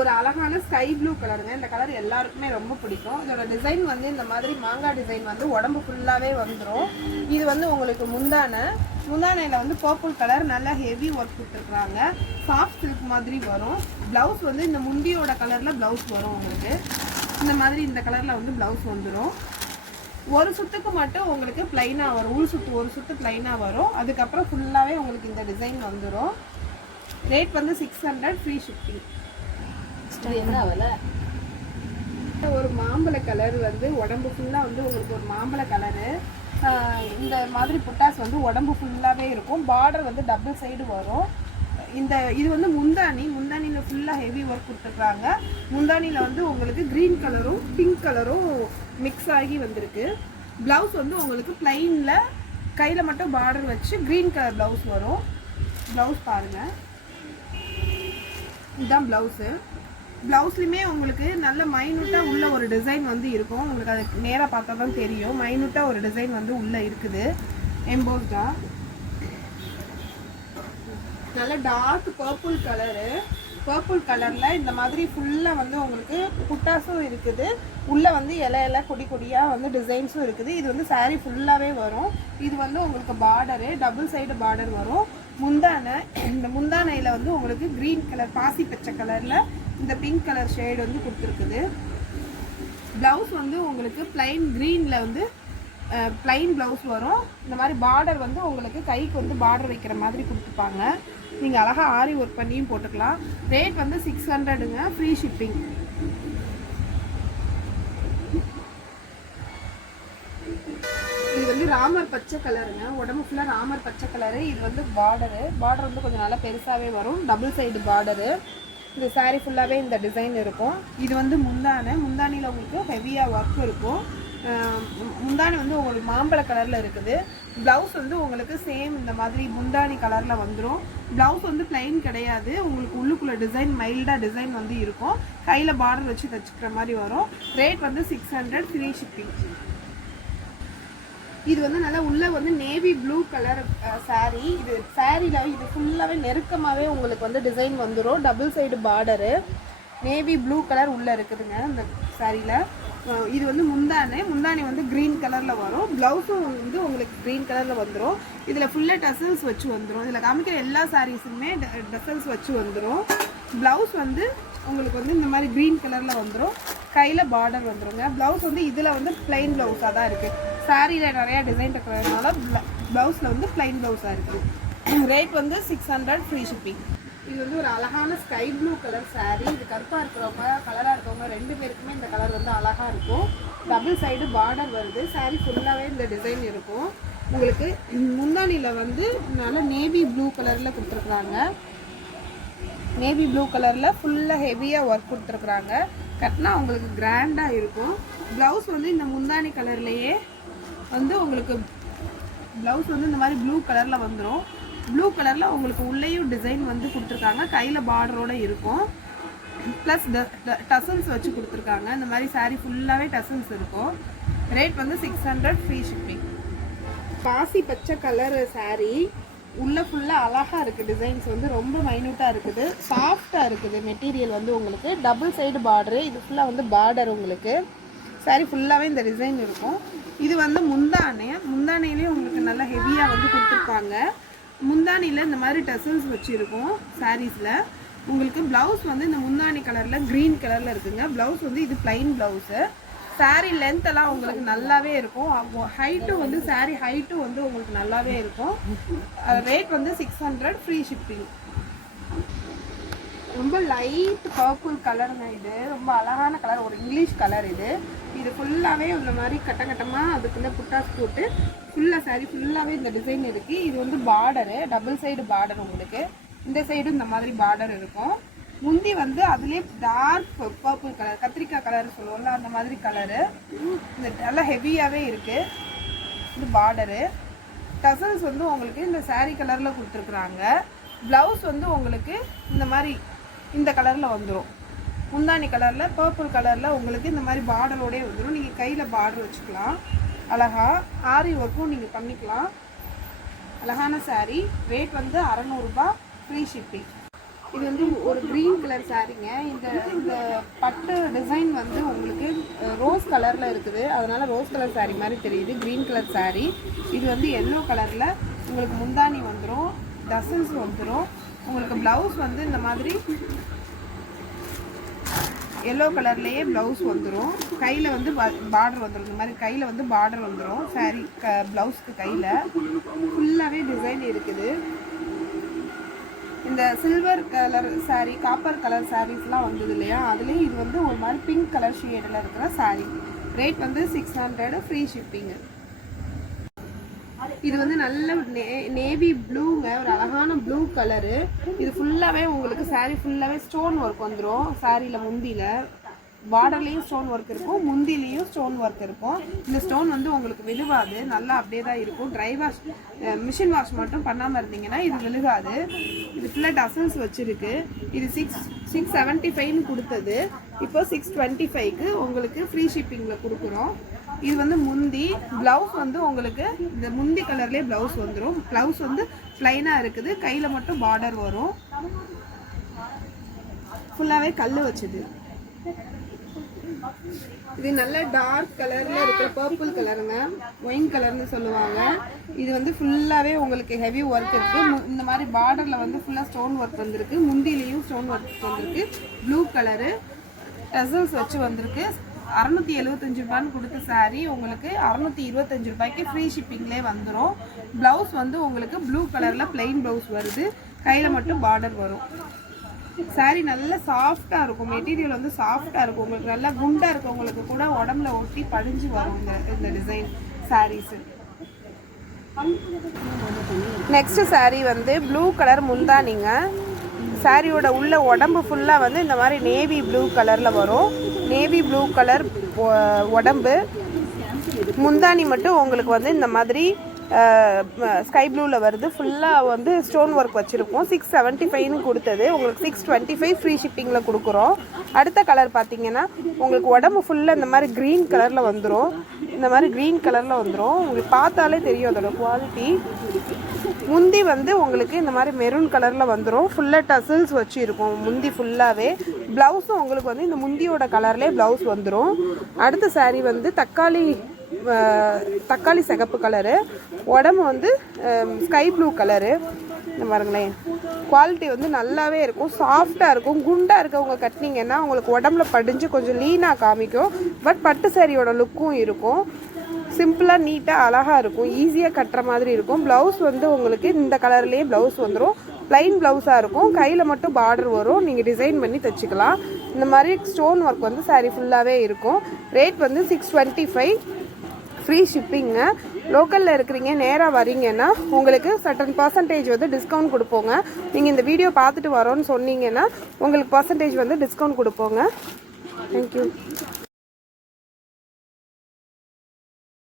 ஒரு அழகான sky blue கலருங்க. இந்த கலர் எல்லாருக்குமே ரொம்ப பிடிக்கும். இதோட டிசைன் வந்து இந்த மாதிரி மாங்காய் டிசைன் வந்து உடம்பு ஃபுல்லாகவே வந்துடும். இது வந்து உங்களுக்கு முந்தானையில் வந்து பர்பிள் கலர் நல்லா ஹெவி ஒர்க் கொடுத்துருக்குறாங்க. சாஃப்ட் சில்க் மாதிரி வரும். ப்ளவுஸ் வந்து இந்த முந்தியோட கலரில் ப்ளவுஸ் வரும். உங்களுக்கு இந்த மாதிரி இந்த கலரில் வந்து ப்ளவுஸ் வந்துடும். ஒரு சுத்துக்கு மட்டும் உங்களுக்கு ப்ளைனாக வரும். ஒரு சுத்து ப்ளைனாக வரும். அதுக்கப்புறம் ஃபுல்லாகவே உங்களுக்கு இந்த டிசைன் வந்துடும். ரேட் வந்து 600, ஃப்ரீ ஷிப்பிங். ஒரு மாம்பழ கலர் வந்து உடம்பு ஃபுல்லாக வந்து உங்களுக்கு ஒரு மாம்பழ கலரு. இந்த மாதிரி புட்டாஸ் வந்து உடம்பு ஃபுல்லாகவே இருக்கும். பார்டர் வந்து டபுள் சைடு வரும். இது வந்து முந்தானியில் ஃபுல்லாக ஹெவி ஒர்க் கொடுத்துருக்குறாங்க. முந்தானியில் வந்து உங்களுக்கு க்ரீன் கலரும் பிங்க் கலரும் மிக்ஸ் ஆகி வந்திருக்கு. ப்ளவுஸ் வந்து உங்களுக்கு ப்ளைனில் கையில் மட்டும் பார்டர் வச்சு க்ரீன் கலர் ப்ளவுஸ் வரும். ப்ளவுஸ் பாருங்கள், இதுதான் ப்ளவுஸு. ப்ளவுஸ்லையுமே உங்களுக்கு நல்ல மைனூட்டாக உள்ள ஒரு டிசைன் வந்து இருக்கும். உங்களுக்கு அது நேராக பார்த்தா தான் தெரியும். மைனூட்டாக ஒரு டிசைன் வந்து உள்ளே இருக்குது. எம்போஸ்டாக நல்ல டார்க் பர்பிள் கலரு. பர்பிள் கலரில் இந்த மாதிரி ஃபுல்லாக வந்து உங்களுக்கு புட்டாஸும் இருக்குது. உள்ளே வந்து இலை கொடி கொடியாக வந்து டிசைன்ஸும் இருக்குது. இது வந்து சாரீ ஃபுல்லாகவே வரும். இது வந்து உங்களுக்கு பார்டரு டபுள் சைடு பார்டர் வரும். இந்த முந்தானையில் வந்து உங்களுக்கு க்ரீன் கலர் பாசி பச்சை கலரில் இந்த பிங்க் கலர் ஷேடு வந்து கொடுத்துருக்குது. ப்ளவுஸ் வந்து உங்களுக்கு ப்ளைன் க்ரீனில் வந்து ப்ளைன் ப்ளவுஸ் வரும். இந்த மாதிரி பார்டர் வந்து உங்களுக்கு கைக்கு வந்து பார்டர் வைக்கிற மாதிரி கொடுத்துப்பாங்க. நீங்கள் அழகாக ஆரி ஒர்க் பண்ணியும் போட்டுக்கலாம். ரேட் வந்து 600ங்க, ஃப்ரீ ஷிப்பிங். இது வந்து ராமர் பச்சை கலருங்க. உடம்பு ஃபுல்லாக ராமர் பச்சை கலரு. இது வந்து பார்டர் வந்து கொஞ்சம் நல்லா பெருசாகவே வரும். Double side border. இந்த சாரீ ஃபுல்லாகவே இந்த டிசைன் இருக்கும். இது வந்து முந்தானியில் உங்களுக்கு ஹெவியாக ஒர்க் இருக்கும். முந்தானி வந்து உங்களுக்கு மாம்பழ கலரில் இருக்குது. ப்ளவுஸ் வந்து உங்களுக்கு சேம் இந்த மாதிரி முந்தானி கலரில் வந்துடும். ப்ளவுஸ் வந்து ப்ளைன் கிடையாது. உங்களுக்கு உள்ளுக்குள்ளே டிசைன் மைல்டாக டிசைன் வந்து இருக்கும். கையில் பார்டர் வச்சு தச்சுக்கிற மாதிரி வரும். ரேட் வந்து 600, ஃப்ரீ ஷிப்பிங். இது வந்து நல்லா உள்ள வந்து நேவி ப்ளூ கலர் சாரீ. இது சாரியில் இது ஃபுல்லாகவே நெருக்கமாகவே உங்களுக்கு வந்து டிசைன் வந்துடும். Double side border navy blue colour உள்ளே இருக்குதுங்க இந்த சாரியில். இது வந்து முந்தானி வந்து க்ரீன் கலரில் வரும். ப்ளவுஸும் வந்து உங்களுக்கு க்ரீன் கலரில் வந்துடும். இதில் ஃபுல்லாக டசல்ஸ் வச்சு வந்துடும். இதில் காமிக்கிற எல்லா சாரீஸுமே டசல்ஸ் வச்சு வந்துடும். ப்ளவுஸ் வந்து உங்களுக்கு வந்து இந்த மாதிரி க்ரீன் கலரில் வந்துடும். கையில் பார்டர் வந்துடுங்க. ப்ளவுஸ் வந்து இதில் வந்து ப்ளைன் ப்ளவுஸாக தான் இருக்குது. சாரியில் நிறையா டிசைன் இருக்கிறதுனால ப்ளவுஸில் வந்து ப்ளைன் ப்ளவுஸாக இருக்குது. ரேட் வந்து 600, ஃப்ரீ ஷிப்பிங். இது வந்து ஒரு அழகான ஸ்கை ப்ளூ கலர் சாரீ. இது கருப்பாக இருக்கிறவங்க கலராக இருக்கவங்க ரெண்டு பேருக்குமே இந்த கலர் வந்து அழகாக இருக்கும். டபுள் சைடு பார்டர் வருது. சாரீ ஃபுல்லாகவே இந்த டிசைன் இருக்கும். உங்களுக்கு முந்தானியில் வந்து நல்லா நேவி ப்ளூ கலரில் கொடுத்துருக்குறாங்க. நேவி ப்ளூ கலரில் ஃபுல்லாக ஹெவியாக ஒர்க் கொடுத்துருக்குறாங்க. கட்டினா உங்களுக்கு கிராண்டாக இருக்கும். ப்ளவுஸ் வந்து இந்த முந்தானி கலர்லேயே வந்து உங்களுக்கு ப்ளவுஸ் வந்து இந்த மாதிரி ப்ளூ கலரில் வந்துடும். ப்ளூ கலரில் உங்களுக்கு உள்ளேயும் டிசைன் வந்து கொடுத்துருக்காங்க. கையில் பார்டரோடு இருக்கும். ப்ளஸ் டசல்ஸ் வச்சு கொடுத்துருக்காங்க. இந்த மாதிரி சாரீ ஃபுல்லாகவே டசல்ஸ் இருக்கும். ரேட் வந்து 600, ஃப்ரீ ஷிப்பிங். பாசி பச்சை கலர் சாரீ. உள்ளே ஃபுல்லாக அழகாக இருக்குது. டிசைன்ஸ் வந்து ரொம்ப மைன்யூட்டாக இருக்குது. சாஃப்டாக இருக்குது. மெட்டீரியல் வந்து உங்களுக்கு டபுள் சைடு பார்டரு. இது ஃபுல்லாக வந்து பார்டர் உங்களுக்கு சாரீ ஃபுல்லாகவே இந்த டிசைன் இருக்கும். இது வந்து முந்தானையிலேயே உங்களுக்கு நல்லா ஹெவியாக வந்து கொடுத்துருப்பாங்க. முந்தானியில் இந்த மாதிரி டசல்ஸ் வச்சுருக்கும் சாரீஸில். உங்களுக்கு ப்ளவுஸ் வந்து இந்த முந்தானி கலரில் க்ரீன் கலரில் இருக்குங்க. ப்ளவுஸ் வந்து இது ப்ளைன் ப்ளவுஸு. சாரீ லென்த்தெல்லாம் உங்களுக்கு நல்லாவே இருக்கும். ஹைட்டும் வந்து சாரீ ஹைட்டும் வந்து உங்களுக்கு நல்லாவே இருக்கும். ரேட் வந்து 600, ஃப்ரீ ஷிப்பிங். ரொம்ப லைட் பர்பிள் கலருங்க. இது ரொம்ப அழகான கலர். ஒரு இங்கிலீஷ் கலர். இது ஃபுல்லாகவே இந்த மாதிரி கட்டமாக அதுக்குள்ளே புட்டாஸ் போட்டு ஃபுல்லாக சாரீ ஃபுல்லாகவே இந்த டிசைன் இருக்குது. இது வந்து பார்டரு டபுள் சைடு பார்டர். உங்களுக்கு இந்த சைடும் இந்த மாதிரி பார்டர் இருக்கும். முந்தி வந்து அதுலேயே டார்க் பர்பிள் கலர், கத்திரிக்காய் கலர் சொல்லுவோம்ல அந்த மாதிரி கலரு. இந்த நல்லா ஹெவியாகவே இருக்குது. இது பார்டரு. டசல்ஸ் வந்து உங்களுக்கு இந்த சாரீ கலரில் கொடுத்துருக்குறாங்க. ப்ளவுஸ் வந்து உங்களுக்கு இந்த மாதிரி இந்த கலரில் வந்துடும். முந்தானி கலரில் பர்பிள் கலரில் உங்களுக்கு இந்த மாதிரி பார்டரோடே வந்துடும். நீங்கள் கையில் பார்டர் வச்சுக்கலாம். அழகாக ஆரி ஒர்க்கும் நீங்கள் பண்ணிக்கலாம். அழகான சாரீ. ரேட் வந்து 600 ரூபாய், ஃப்ரீ ஷிப்பிங். இது வந்து ஒரு க்ரீன் கலர் சாரீங்க. இந்த பட்டு டிசைன் வந்து உங்களுக்கு ரோஸ் கலரில் இருக்குது, அதனால் ரோஸ் கலர் சாரீ மாதிரி தெரியுது. Green colour sari. இது வந்து எல்லோ கலரில் உங்களுக்கு முந்தானி வந்துடும், டசல்ஸ் வந்துடும். உங்களுக்கு ப்ளவுஸ் வந்து இந்த மாதிரி எல்லோ கலர்லேயே ப்ளவுஸ் வந்துடும். கையில் வந்து பார்டர் வந்துடும். இந்த மாதிரி கையில் வந்து பார்டர் வந்துடும். சாரீ ப்ளவுஸ்க்கு கையில் ஃபுல்லாகவே டிசைன் இருக்குது. இந்த silver colour sari, copper colour சாரீஸ்லாம் வந்தது இல்லையா, அதுலேயும் இது வந்து ஒரு மாதிரி பிங்க் கலர் ஷேடில் இருக்கிற சாரீ. ரேட் வந்து 600, ஃப்ரீ ஷிப்பிங்கு. இது வந்து நல்ல நேவி ப்ளூங்க, ஒரு அழகான ப்ளூ கலரு. இது ஃபுல்லாகவே உங்களுக்கு சாரீ ஃபுல்லாகவே ஸ்டோன் ஒர்க் வந்துடும். சாரியில் முந்தியில் பார்டர்லேயும் ஸ்டோன் ஒர்க் இருக்கும், முந்திலையும் ஸ்டோன் ஒர்க் இருக்கும். இந்த ஸ்டோன் வந்து உங்களுக்கு விழுவாது, நல்லா அப்படியே தான் இருக்கும். ட்ரை வாஷ், மிஷின் வாஷ் மட்டும் பண்ணாமல் இருந்தீங்கன்னா இது விழுகாது. இது ஃபுல்லாக டசல்ஸ் வச்சுருக்கு. இது 675ன்னு கொடுத்தது, இப்போ 625க்கு உங்களுக்கு ஃப்ரீ ஷிப்பிங்கில் கொடுக்குறோம். இது வந்து முந்தி. ப்ளவுஸ் வந்து உங்களுக்கு இந்த முந்தி கலர்லேயே ப்ளவுஸ் வந்துடும். ப்ளவுஸ் வந்து ப்ளைனாக இருக்குது, கையில் மட்டும் பார்டர் வரும். ஃபுல்லாகவே கல் வச்சது. இது நல்ல டார்க் கலரில் இருக்கிற பர்பிள் கலருங்க, ஒயின் கலர்னு சொல்லுவாங்க. இது வந்து ஃபுல்லாகவே உங்களுக்கு ஹெவி ஒர்க் இருக்குது. இந்த மாதிரி பார்டரில் வந்து ஃபுல்லாக ஸ்டோன் ஒர்க் வந்திருக்கு, முந்திலையும் ஸ்டோன் ஒர்க் வந்திருக்கு. ப்ளூ கலரு டசல்ஸ் வச்சு வந்திருக்கு. 675 ரூபான்னு கொடுத்த சாரீ உங்களுக்கு 625 ரூபாய்க்கு ஃப்ரீ ஷிப்பிங்லேயே வந்துடும். ப்ளவுஸ் வந்து உங்களுக்கு ப்ளூ கலரில் பிளெயின் ப்ளவுஸ் வருது, கையில் மட்டும் பார்டர் வரும். சாரீ நல்லா சாஃப்டாக இருக்கும், மெட்டீரியல் வந்து சாஃப்டாக இருக்கும். உங்களுக்கு நல்லா குண்டாக இருக்கவங்களுக்கு கூட உடம்புல ஒட்டி படிஞ்சு வரும் இந்த டிசைன் சாரீஸு. நெக்ஸ்ட் சாரீ வந்து ப்ளூ கலர் முந்தானிங்க. சாரியோட உள்ள உடம்பு ஃபுல்லாக வந்து இந்த மாதிரி நேவி ப்ளூ கலரில் வரும். நேவி ப்ளூ கலர் உடம்பு, முந்தானி மட்டும் உங்களுக்கு வந்து இந்த மாதிரி ஸ்கை ப்ளூவில் வருது. ஃபுல்லாக வந்து ஸ்டோன் ஒர்க் வச்சுருக்கோம். 675ன்னு கொடுத்தது, உங்களுக்கு 625 ஃப்ரீ ஷிப்பிங்கில் கொடுக்குறோம். அடுத்த கலர் பார்த்தீங்கன்னா உங்களுக்கு உடம்பு ஃபுல்லாக இந்த மாதிரி க்ரீன் கலரில் வந்துடும். இந்த மாதிரி க்ரீன் கலரில் வந்துடும். உங்களுக்கு பார்த்தாலே தெரியும் அதோட குவாலிட்டி. முந்தி வந்து உங்களுக்கு இந்த மாதிரி மெரூன் கலரில் வந்துடும். ஃபுல்லாக டசல்ஸ் வச்சு இருக்கும் முந்தி ஃபுல்லாகவே. ப்ளவுஸும் உங்களுக்கு வந்து இந்த முந்தியோட கலர்லேயே ப்ளவுஸ் வந்துடும். அடுத்த சாரீ வந்து தக்காளி சிகப்பு கலரு, உடம்பு வந்து ஸ்கை ப்ளூ கலரு. இந்த பாருங்களேன், குவாலிட்டி வந்து நல்லாவே இருக்கும், சாஃப்டாக இருக்கும். குண்டாக இருக்கவங்க கட்டினீங்கன்னா உங்களுக்கு உடம்புல படிஞ்சு கொஞ்சம் லீனாக காமிக்கும். பட் பட்டு சாரியோட லுக்கும் இருக்கும். சிம்பிளாக நீட்டாக அழகாக இருக்கும், ஈஸியாக கட்டுற மாதிரி இருக்கும். ப்ளவுஸ் வந்து உங்களுக்கு இந்த கலர்லேயே ப்ளவுஸ் வந்துடும். ப்ளைன் ப்ளவுஸாக இருக்கும், கையில் மட்டும் பார்டர் வரும். நீங்கள் டிசைன் பண்ணி தைச்சிக்கலாம். இந்த மாதிரி ஸ்டோன் ஒர்க் வந்து சாரீ ஃபுல்லாகவே இருக்கும். ரேட் வந்து 625, ஃப்ரீ ஷிப்பிங்க. லோக்கலில் இருக்கிறீங்க, நேராக வரீங்கன்னா உங்களுக்கு சர்டன் பர்சன்டேஜ் வந்து டிஸ்கவுண்ட் கொடுப்போங்க. நீங்கள் இந்த வீடியோ பார்த்துட்டு வரோன்னு சொன்னீங்கன்னா உங்களுக்கு பர்சன்டேஜ் வந்து டிஸ்கவுண்ட் கொடுப்போங்க. தேங்க்யூ.